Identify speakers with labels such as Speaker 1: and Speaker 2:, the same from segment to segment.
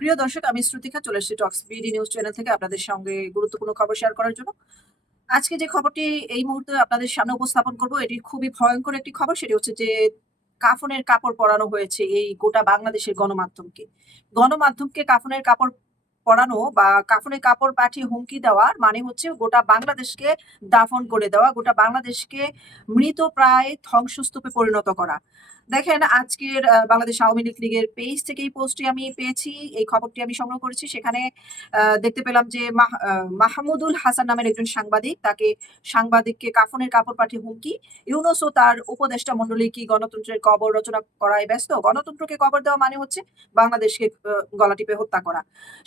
Speaker 1: প্রিয় দর্শক, আমি শ্রুতিকা চলে এসেছি টক্স বিডি নিউজ চ্যানেল থেকে আপনাদের সঙ্গে গুরুত্বপূর্ণ খবর শেয়ার করার জন্য। আজকে যে খবরটি এই মুহূর্তে আপনাদের সামনে উপস্থাপন করব, এটি খুবই ভয়ঙ্কর একটি খবর, সেটি হচ্ছে যে কাফনের কাপড় পরানো হয়েছে এই গোটা বাংলাদেশের গণমাধ্যমকে। গণমাধ্যমকে কাফনের কাপড় পরানো বা কাফনের কাপড় পাঠিয়ে হুমকি দেওয়ার মানে হচ্ছে গোটা বাংলাদেশকে দাফন করে দেওয়া, গোটা বাংলাদেশকে মৃত প্রায় ধ্বংসস্তূপে পরিণত করা। দেখেন, আজকের বাংলাদেশ আওয়ামী লীগ লীগের পেজ থেকে এই পোস্টটি আমি পেয়েছি। এই খবরটি আমি সংগ্রহ করেছি। সেখানে দেখতে পেলাম যে মাহমুদুল হাসান নামের একজন সাংবাদিক, তাকে সাংবাদিককে কাফনের কাপড় পাঠিয়ে হুমকি। ইউনুস ও তার উপদেষ্টা মন্ডলী কি গণতন্ত্রের কবর রচনা করায় ব্যস্ত? গণতন্ত্রকে কবর দেওয়া মানে হচ্ছে বাংলাদেশকে গলা টিপে হত্যা করা।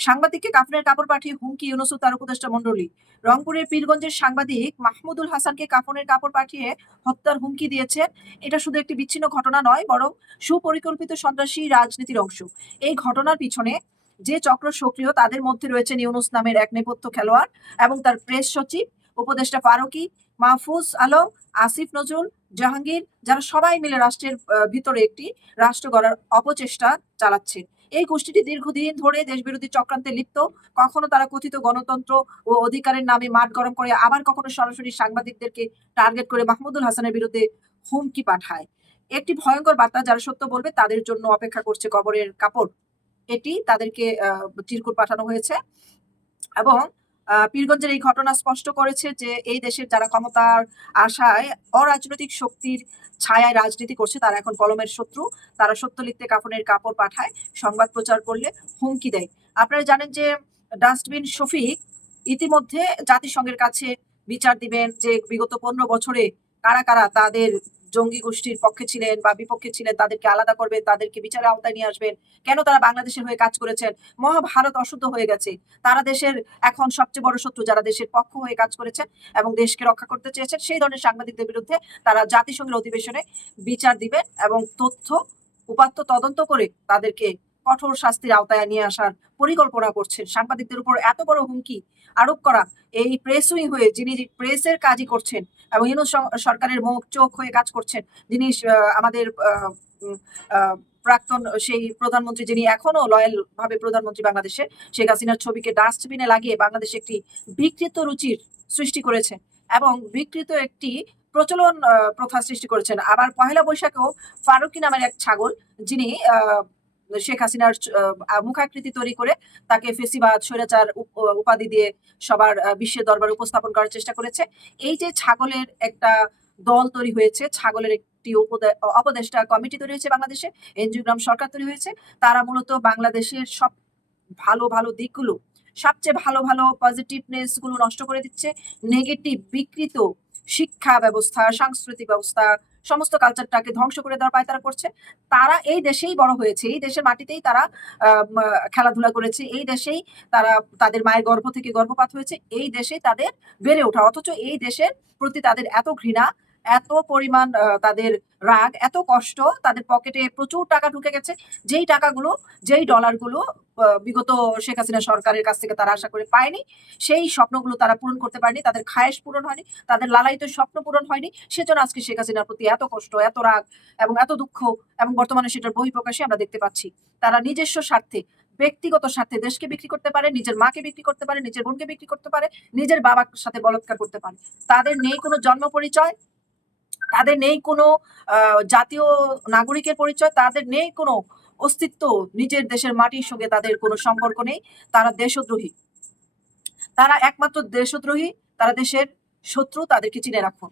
Speaker 1: সাংবাদিককে কাফনের কাপড় পাঠিয়ে হুমকি ইউনুস ও তার উপদেষ্টা মন্ডলী রংপুরের পীরগঞ্জের সাংবাদিক মাহমুদুল হাসানকে কাফনের কাপড় পাঠিয়ে হত্যার হুমকি দিয়েছেন। এটা শুধু একটি বিচ্ছিন্ন ঘটনা নয় বরং সুপরিকল্পিত সন্ত্রাসী রাজনীতির অংশ। এই ঘটনার পিছনে যে চক্র সক্রিয়, তাদের মধ্যে রয়েছেন ইউনুস নামের এক নেপথ্য খেলোয়াড় এবং তার প্রেস সচিব, উপদেষ্টা ফারুকি, মাহফুজ আলম, আসিফ নজরুল, জাহাঙ্গীর, যারা সবাই মিলে রাষ্ট্রের ভিতরে একটি রাষ্ট্র গড়ার অপচেষ্টা চালাচ্ছে এই গোষ্ঠীটি দীর্ঘদিন ধরে দেশবিরোধী চক্রান্তে লিপ্ত। কখনো তারা কথিত গণতন্ত্র ও অধিকারের নামে মাঠ গরম করে আবার কখনো সরাসরি সাংবাদিকদেরকে টার্গেট করে মাহমুদুল হাসানের বিরুদ্ধে হুমকি পাঠায়। একটি ভয়ঙ্কর বার্তা যারা সত্য বলবে তাদের জন্য অপেক্ষা করছে কবরের কাপড়। এটি তাদেরকে চিরকুট পাঠানো হয়েছে এবং পীরগঞ্জের এই ঘটনা স্পষ্ট করেছে যে এই দেশের যারা ক্ষমতার আশায় অরাজনৈতিক শক্তির ছায়ায় রাজনীতি করছে, তারা এখন কলমের শত্রু। তারা সত্য লিখতে কাফনের কাপড় পাঠায়, সংবাদ প্রচার করলে হুমকি দেয়। আপনারা জানেন যে ডাস্টবিন শফিক ইতিমধ্যে জাতিসংঘের কাছে বিচার দিবেন যে বিগত পনেরো বছরে কারা কারা তাদের জঙ্গি গোষ্ঠীর পক্ষে ছিলেন বা বিপক্ষে ছিলেন, তাদেরকে আলাদা করবে তাদেরকে বিচারের আওতায় নিয়ে আসবেন। কেন তারা বাংলাদেশের হয়ে কাজ করেছেন? মহাভারত অশুদ্ধ হয়ে গেছে। তারা দেশের এখন সবচেয়ে বড় শত্রু যারা দেশের পক্ষ হয়ে কাজ করেছেন এবং দেশকে রক্ষা করতে চেয়েছেন, সেই ধরনের সাংবাদিকদের বিরুদ্ধে তারা জাতিসংঘের অধিবেশনে বিচার দিবেন এবং তথ্য, উপাত্ত তদন্ত করে তাদেরকে কঠোর শাস্তির আওতায় নিয়ে আসার পরিকল্পনা করছেন। সাংবাদিকদের উপর এত বড় হুমকি আরোপ করা, এই প্রেস উইং হয়ে যিনি প্রেসের কাজই করছেন এবং ইউনুস সরকারের মুখ চোখ হয়ে কাজ করছেন যিনি আমাদের প্রাক্তন সেই প্রধানমন্ত্রী যিনি এখনও লয়াল ভাবে প্রধানমন্ত্রী বাংলাদেশে, শেখ হাসিনার ছবিকে ডাস্টবিনে লাগিয়ে বাংলাদেশে একটি বিকৃত রুচির সৃষ্টি করেছেন এবং বিকৃত একটি প্রচলন প্রথা সৃষ্টি করেছেন। আবার পহেলা বৈশাখেও ফারুকি নামের এক ছাগল যিনি শেখ হাসিনার মুখাকৃতি তৈরি করে তাকে ফেসিবাদ, স্বৈরাচার উপ- উপাধি দিয়ে সবার বিশ্বের দরবারে উপস্থাপন করার চেষ্টা করেছে। এই যে ছাগলের একটা দল তৈরি হয়েছে, ছাগলের একটি উপদে- উপদেষ্টা কমিটি তৈরি হয়েছে বাংলাদেশে এনজিওগ্রাম সরকার তৈরি হয়েছে, তারা মূলত বাংলাদেশের সব ভালো ভালো দিকগুলো, সবচেয়ে ভালো ভালো পজিটিভনেসগুলো নষ্ট করে দিচ্ছে নেগেটিভ বিকৃত শিক্ষা ব্যবস্থা, সাংস্কৃতিক ব্যবস্থা সমস্ত কালচারটাকে ধ্বংস করে দেওয়ার পায় তারা করছে। তারা এই দেশেই বড় হয়েছে। এই দেশের মাটিতেই তারা খেলাধুলা করেছে। এই দেশেই তারা, তাদের মায়ের গর্ভ থেকে গর্ভপাত হয়েছে। এই দেশেই তাদের বেড়ে ওঠা। অথচ এই দেশের প্রতি তাদের এত ঘৃণা, এত পরিমাণ তাদের রাগ, এত কষ্ট, তাদের পকেটে প্রচুর টাকা ঢুকে গেছে। যেই টাকাগুলো, যেই ডলারগুলো বিগত শেখ হাসিনা সরকারের কাছ থেকে তারা আশা করে পায়নি। সেই স্বপ্নগুলো তারা পূরণ করতে পারেনি, তাদের খায়েশ পূরণ হয়নি, তাদের লালায়িত স্বপ্ন পূরণ হয়নি। সেজন্য আজকে শেখ হাসিনার প্রতি এত কষ্ট, এত রাগ এবং এত দুঃখ এবং বর্তমানে সেটার বহিঃপ্রকাশে আমরা দেখতে পাচ্ছি। তারা নিজস্ব স্বার্থে, ব্যক্তিগত স্বার্থে দেশকে বিক্রি করতে পারে, নিজের মাকে বিক্রি করতে পারে, নিজের বোনকে বিক্রি করতে পারে, নিজের বাবার সাথে বলৎকার করতে পারে। তাদের নেই কোনো জন্ম পরিচয়, তাদের নেই কোনো জাতীয় নাগরিকের পরিচয়, তাদের নেই কোনো অস্তিত্ব, নিজের দেশের মাটির সঙ্গে তাদের কোনো সম্পর্ক নেই, তারা দেশদ্রোহী। তারা একমাত্র দেশদ্রোহী, তারা দেশের শত্রু, তাদেরকে চিনে রাখুন।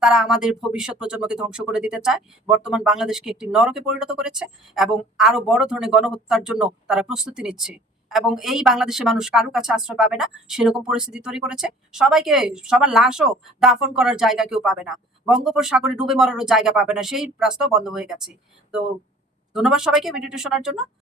Speaker 1: তারা আমাদের ভবিষ্যৎ প্রজন্মকে ধ্বংস করে দিতে চায়। বর্তমান বাংলাদেশকে একটি নরকে পরিণত করেছে এবং আরও বড় ধরনের গণহত্যার জন্য তারা প্রস্তুতি নিচ্ছে। এবং এই বাংলাদেশের মানুষ কারও কাছে আশ্রয় পাবে না, সেরকম পরিস্থিতি তৈরি করেছে। সবাইকে, সবার লাশও দাফন করার জায়গা কেউ পাবে না। বঙ্গোপসাগরে ডুবে মরারও জায়গা পাবে না, সেই রাস্তাও বন্ধ হয়ে গেছে। তো ধন্যবাদ সবাইকে ভিডিওটি শোনার জন্য।